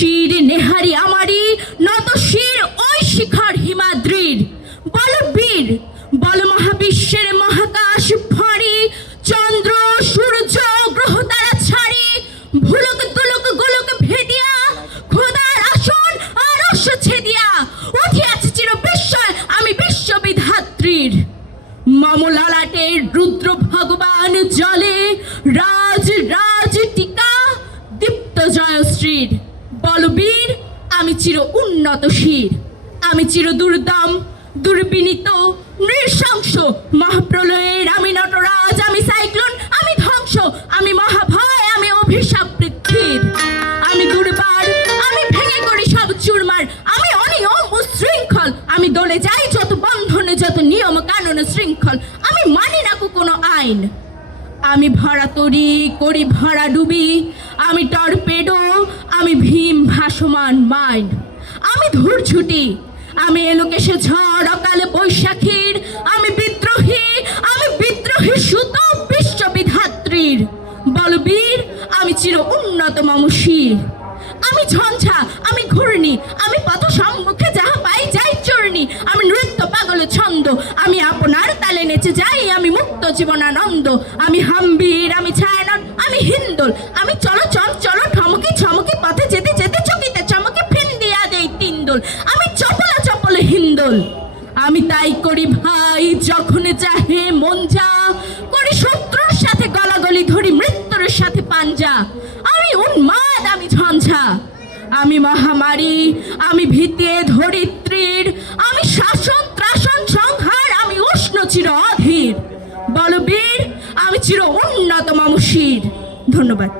শির নেহারি আমারি নত শির ওই শিখর হিমাদ্রির। বল বীর, বল মহাবিশ্বের মহাকাশ ফাঁড়ি, চন্দ্র সূর্য গ্রহ তারা ছাড়ি, ভুলক তুলক গোলক ভেদিয়া, খোদার আসন আরশ ছেদিয়া, উঠিয়াছে চির বিস্ময় আমি বিশ্ববিধাত্রীর। মম ললাটের রুদ্র ভগবান জলে, রাজ রাজ টিকা দীপ্ত জয়শ্রীর। বলবীর আমি চির উন্নত শির, আমি চির দুর্দম দুর্বিনীত নৃশংস, মহাপ্রলয়ের আমি নটরাজ, আমি সাইক্লোন, আমি ধ্বংস, আমি মহাভয়, আমি অভিশাপ পৃথ্বীর। আমি দুর্বার, আমি ভেঙে করি সব চুরমার, আমি অনিয়ম উশৃঙ্খল, আমি দলে যাই যত বন্ধনে যত নিয়ম কানুন শৃঙ্খল, আমি মানি না কোনো আইন। আমি ভরা তরি করি ভরা ডুবি, আমি টর্পেডো, আমি ভীম ভাসমান মাইন। আমি ধূর্ছুটি, আমি এলোকেশে ঝড় অকালে বৈশাখীর, আমি বিদ্রোহী সুত বিশ্ববিধাত্রীর। বলবীর আমি চির উন্নত মম শির, আমি ঝঞ্ঝা, আমি ঘূর্ণি, আমি পথ সম্মুখে যাহা পাই যাই চূর্ণি, আমি নৃত্য পাগল ছন্দ, আমি আপনার তালে নেচে যাই, আমি মুক্ত জীবনানন্দ। আমি হাম্বির, আমি ছায়ানট, আমি হিন্দোল, আমি চলো চল চলো ঠমকি ছমকি, পথে যেতে যেতে চকিতে চমকে ফিন দিয়া দেই তিনদোল, আমি চপলা চপল হিন্দোল। আমি তাই করি ভাই যখন চাহে মন যা, করি শত্রুর সাথে গলাগলি, ধরি মৃত্যুর সাথে পাঞ্জা। আমি উন্মাদ, আমি ঝঞ্ঝা, আমি মহামারী, আমি ভীতে ধরিত্রীর, আমি শাসন ত্রাসন সংহার, আমি উষ্ণ চির অধীর। বলবীর আমি চির উন্নত মম শির। ধন্যবাদ।